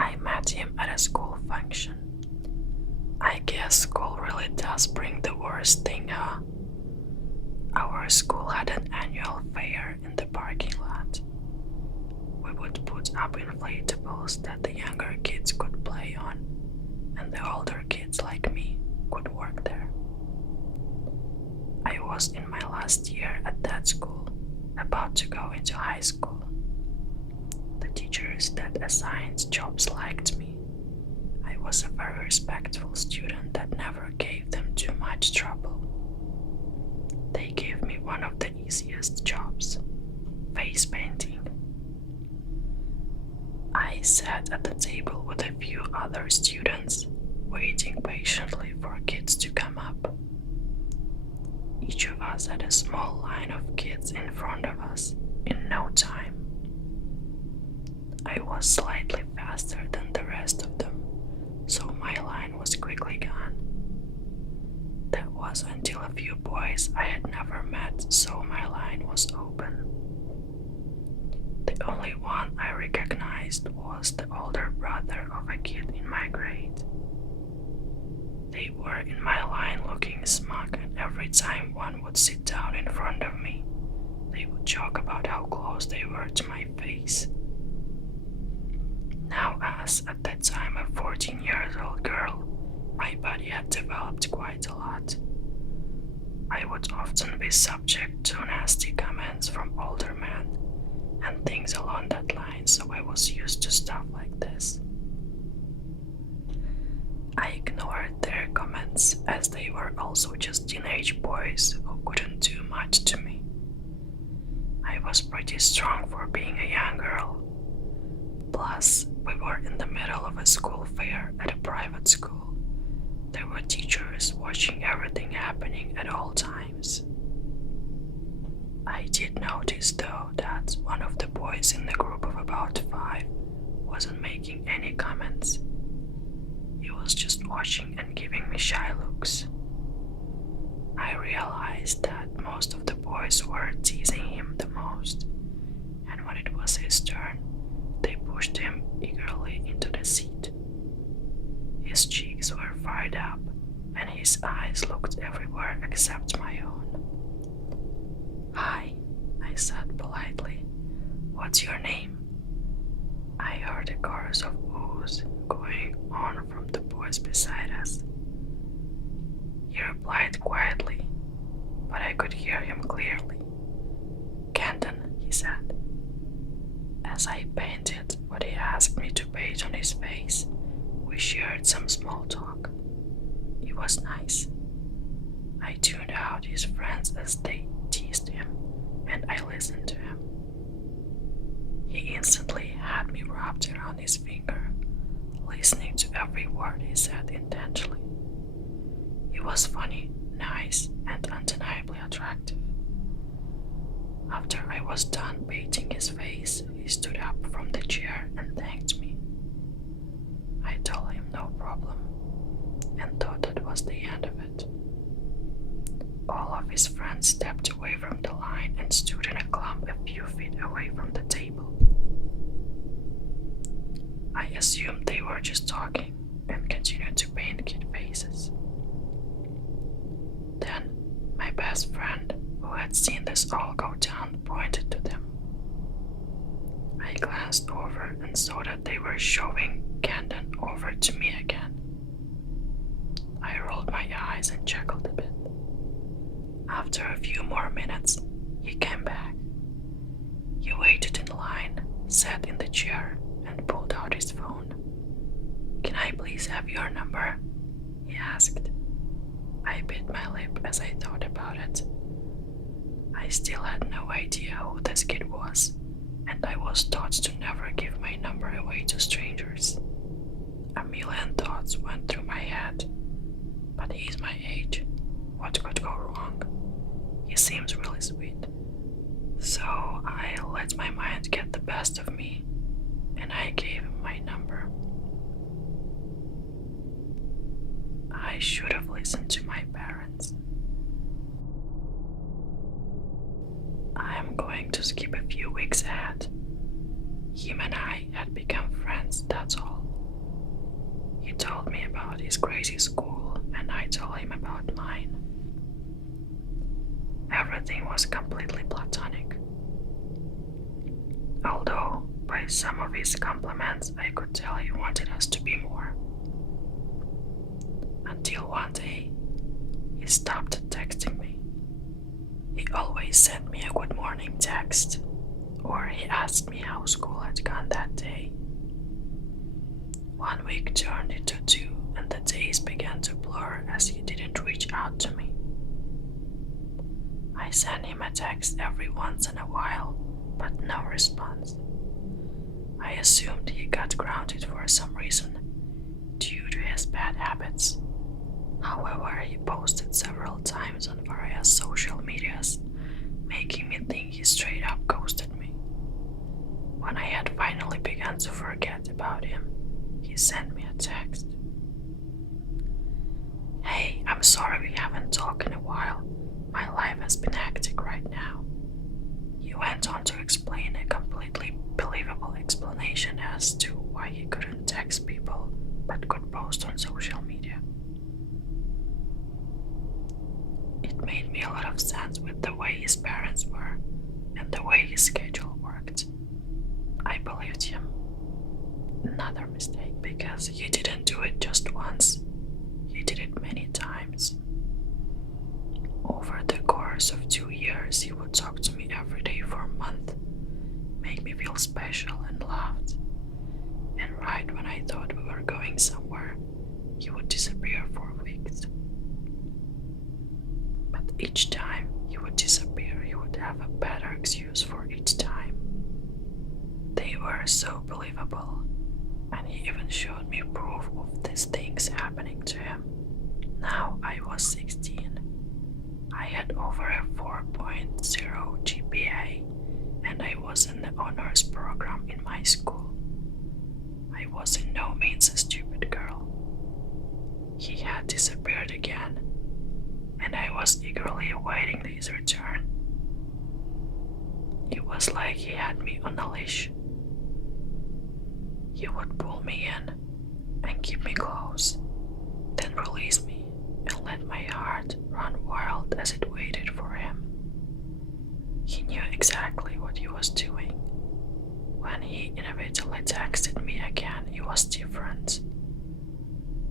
I met him at a school function. I guess school really does bring the worst thing, huh? Our school had an annual fair in the parking lot. We would put up inflatables that the younger kids could play on, and the older kids like me could work there. I was in my last year at that school, about to go into high school. The teachers that assigned jobs liked me. I was a very respectful student that never gave them too much trouble. They gave me one of the easiest jobs, face painting. I sat at the table with a few other students, waiting patiently for kids to come up. Each of us had a small line of kids in front of us in no time. I was slightly faster than the rest of them, so my line was quickly gone. That was until a few boys I had never met saw my line was open. The only one I recognized was the older brother of a kid in my grade. They were in my line looking smug, and every time one would sit down in front of me, they would joke about how close they were to my face. Now, as at that time a 14-year-old girl, my body had developed quite a lot. I would often be subject to nasty comments from older men and things along that line, so I was used to stuff like this. I ignored their comments as they were also just teenage boys who couldn't do much to me. I was pretty strong for being a young girl. Plus, we were in the middle of a school fair at a private school. There were teachers watching everything happening at all times. I did notice though that one of the boys in the group of about 5 wasn't making any comments. He was just watching and giving me shy looks. I realized that most of the boys were teasing him the most, and when it was his turn, they pushed him eagerly into the seat. His cheeks were fired up, and his eyes looked everywhere except my own. "Hi," I said politely. "What's your name?" I heard a chorus of oohs going on from the boys beside us. He replied quietly, but I could hear him clearly. "Canton," he said. As I painted what he asked me to paint on his face, we shared some small talk. He was nice. I tuned out his friends as they teased him, and I listened to him. He instantly had me wrapped around his finger, listening to every word he said intently. He was funny, nice, and undeniably attractive. After I was done painting his face, he stood up from the chair and thanked me. I told him no problem, and thought that was the end of it. All of his friends stepped away from the line and stood in a clump a few feet away from the table. I assumed they were just talking and continued to paint kid faces. Then, my best friend, who had seen this all go down, pointed to them. I glanced over and saw that they were shoving Canton over to me again. I rolled my eyes and chuckled a bit. After a few more minutes, he came back. He waited in line, sat in the chair, and pulled out his phone. "Can I please have your number?" he asked. I bit my lip as I thought about it. I still had no idea who this kid was, and I was taught to never give my number away to strangers. A million thoughts went through my head. But he's my age. What could go wrong? He seems really sweet. So I let my mind get the best of me, and I gave him my number. I should have listened to my parents. I am going to skip a few weeks ahead. Him and I had become friends, that's all. He told me about his crazy school, and I told him about mine. Everything was completely platonic. Although, by some of his compliments, I could tell he wanted us to be more. Until one day, he stopped texting me. He always sent me a good morning text, or he asked me how school had gone that day. 1 week turned into 2, and the days began to blur as he didn't reach out to me. I sent him a text every once in a while, but no response. I assumed he got grounded for some reason, due to his bad habits. However, he posted several times on various social medias, making me think he straight up ghosted me. When I had finally begun to forget about him, he sent me a text. "Hey, I'm sorry we haven't talked in a while. My life has been hectic right now." He went on to explain a completely believable explanation as to why he couldn't text people but could post on social media. It made me a lot of sense with the way his parents were and the way his schedule worked. I believed him. Another mistake, because he didn't do it just once. He did it many times. Over the course of 2 years, he would talk to me every day for a month, make me feel special and loved. And right when I thought we were going somewhere, he would disappear for weeks. But each time he would disappear, he would have a better excuse for each time. They were so believable, and he even showed me proof of these things happening to him. Now I was 16. I had over a 4.0 GPA, and I was in the honors program in my school. I was in no means a stupid girl. He had disappeared again, and I was eagerly awaiting his return. It was like he had me on a leash. He would pull me in and keep me close, then release me and let my heart run wild as it waited for him. He knew exactly what he was doing. When he inevitably texted me again, it was different.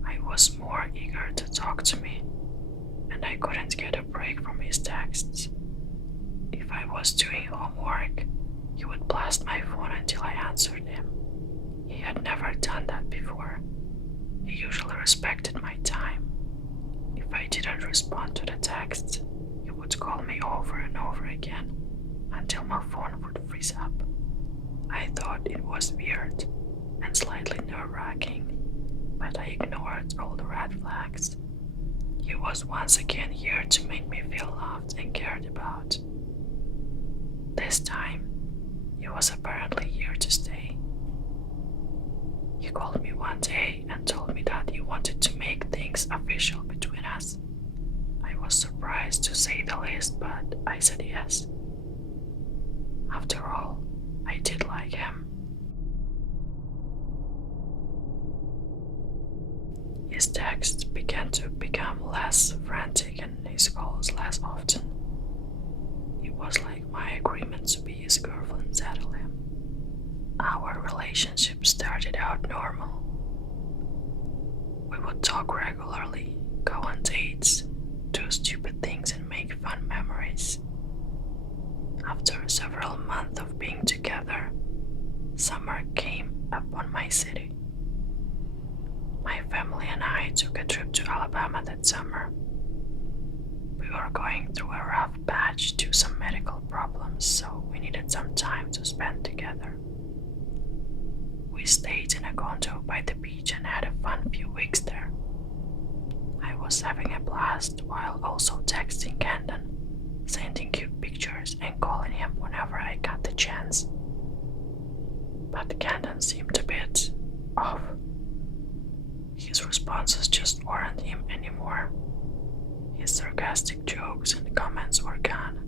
I was more eager to talk to me, and I couldn't get a break from his texts. If I was doing homework, he would blast my phone until I answered him. He had never done that before. He usually respected my time. If I didn't respond to the text, he would call me over and over again until my phone would freeze up. I thought it was weird and slightly nerve-wracking, but I ignored all the red flags. He was once again here to make me feel loved and cared about. This time, he was apparently here to stay. He called me one day and told me that he wanted to make things official between us. I was surprised to say the least, but I said yes. After all, I did like him. His texts began to become less frantic and his calls less often. It was like my agreement to be his girlfriend settled him. Our relationship started out normal. We would talk regularly, go on dates, do stupid things and make fun memories. After several months of being together, summer came upon my city. My family and I took a trip to Alabama that summer. We were going through a rough patch due to some medical problems, so we needed some time to spend together. We stayed in a condo by the beach and had a fun few weeks there. I was having a blast while also texting Camden, sending cute pictures and calling him whenever I got the chance. But Camden seemed a bit off. His responses just weren't him anymore. His sarcastic jokes and comments were gone.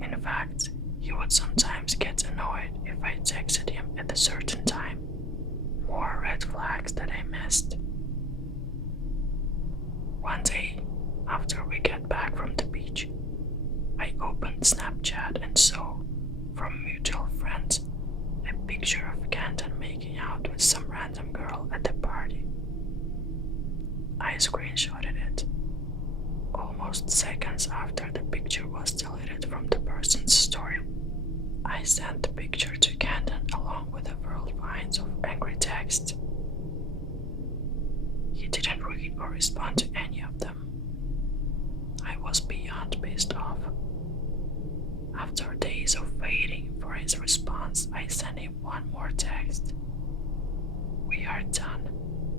In fact, he would sometimes get annoyed if I texted him at a certain time, more red flags that I missed. One day, after we got back from the beach, I opened Snapchat and saw, from mutual friends, a picture of Canton making out with some random girl at the party. I screenshotted it. Almost seconds after the picture was deleted from the person's story, I sent the picture to Canton along with a whirlwind of angry texts. He didn't read or respond to any of them. I was beyond pissed off. After days of waiting for his response, I sent him one more text. "We are done.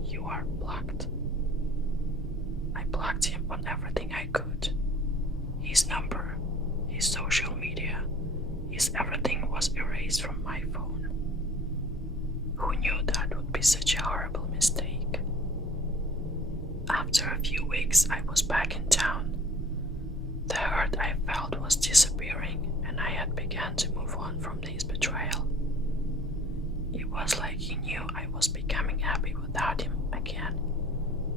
You are blocked." I blocked him on everything I could. His number, his social media, his everything was erased from my phone. Who knew that would be such a horrible mistake? After a few weeks, I was back in town. The hurt I felt was disappearing, and I had begun to move on from his betrayal. It was like he knew I was becoming happy without him again.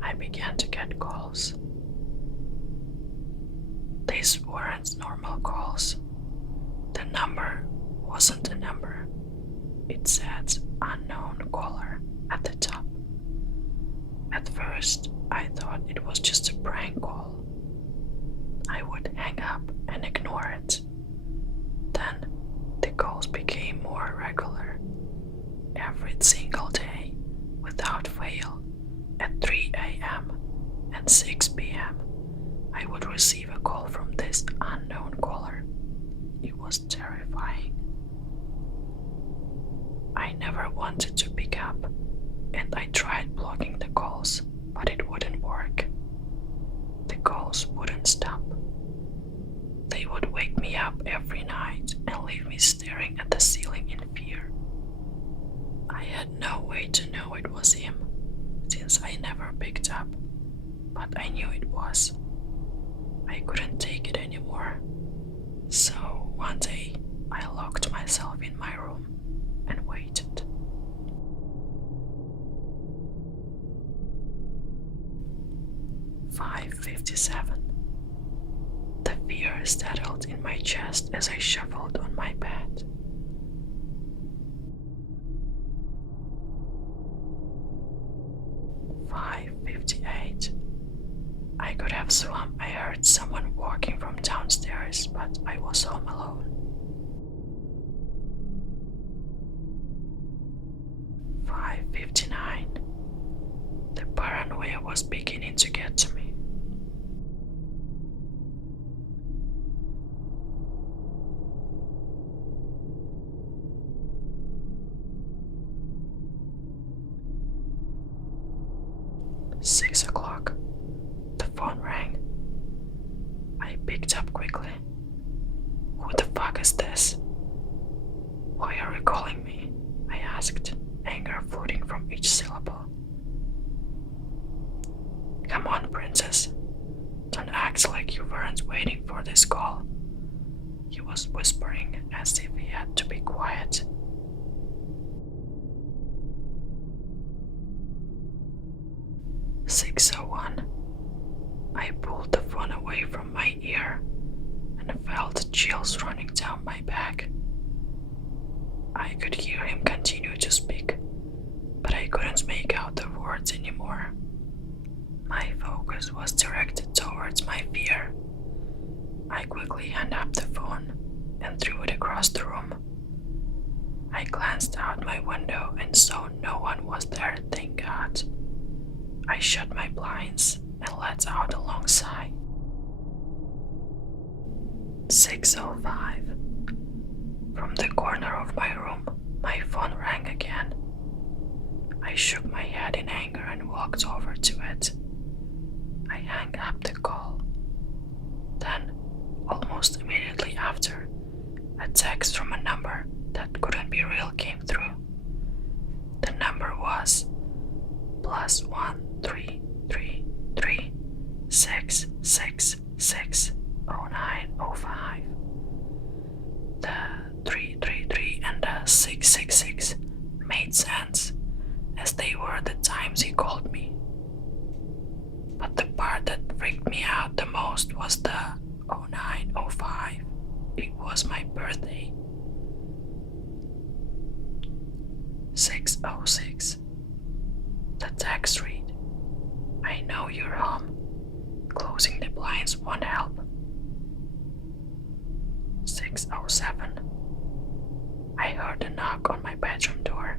I began to get calls. These weren't normal calls. The number wasn't a number. It said "unknown caller" at the top. At first, I thought it was just a prank call. I would hang up and ignore it. Then, the calls became more regular. Every single day, without fail, at 3 a.m. and 6 p.m., I would receive a call from this unknown caller. It was terrifying. I never wanted to pick up, and I tried blocking the calls, but it wouldn't work. The calls wouldn't stop. They would wake me up every night and leave me staring at the ceiling in fear. I had no way to know it was him, since I never picked up, but I knew it was. I couldn't take it anymore. So one day, I locked myself in my room and waited. "5:57. The fear settled in my chest as I shuffled on my bed. 5:58. I could have sworn I heard someone walking from downstairs, but I was home alone. 5:59. The paranoia was beginning to get to me. 6 o'clock. The phone rang. I picked up quickly. "Who the fuck is this?" "Why are you calling me?" I asked, anger floating from each syllable. "Come on, princess. Don't act like you weren't waiting for this call." He was whispering as if he had to be quiet. 6:01. I pulled the phone away from my ear and felt chills running down my back. I could hear him continue to speak, but I couldn't make out the words anymore. My focus was directed towards my fear. I quickly hung up the phone and threw it across the room. I glanced out my window and saw no one was there, thank God. I shut my blinds and let out a long sigh. 6:05. From the corner of my room, my phone rang again. I shook my head in anger and walked over to it. I hung up the call. Then, almost immediately after, a text from a number that couldn't be real came through. The number was +13336660905. The 333 and the 666 made sense, as was my birthday. 6:06. The text read, I know you're home. Closing the blinds won't help. 6:07. I heard a knock on my bedroom door.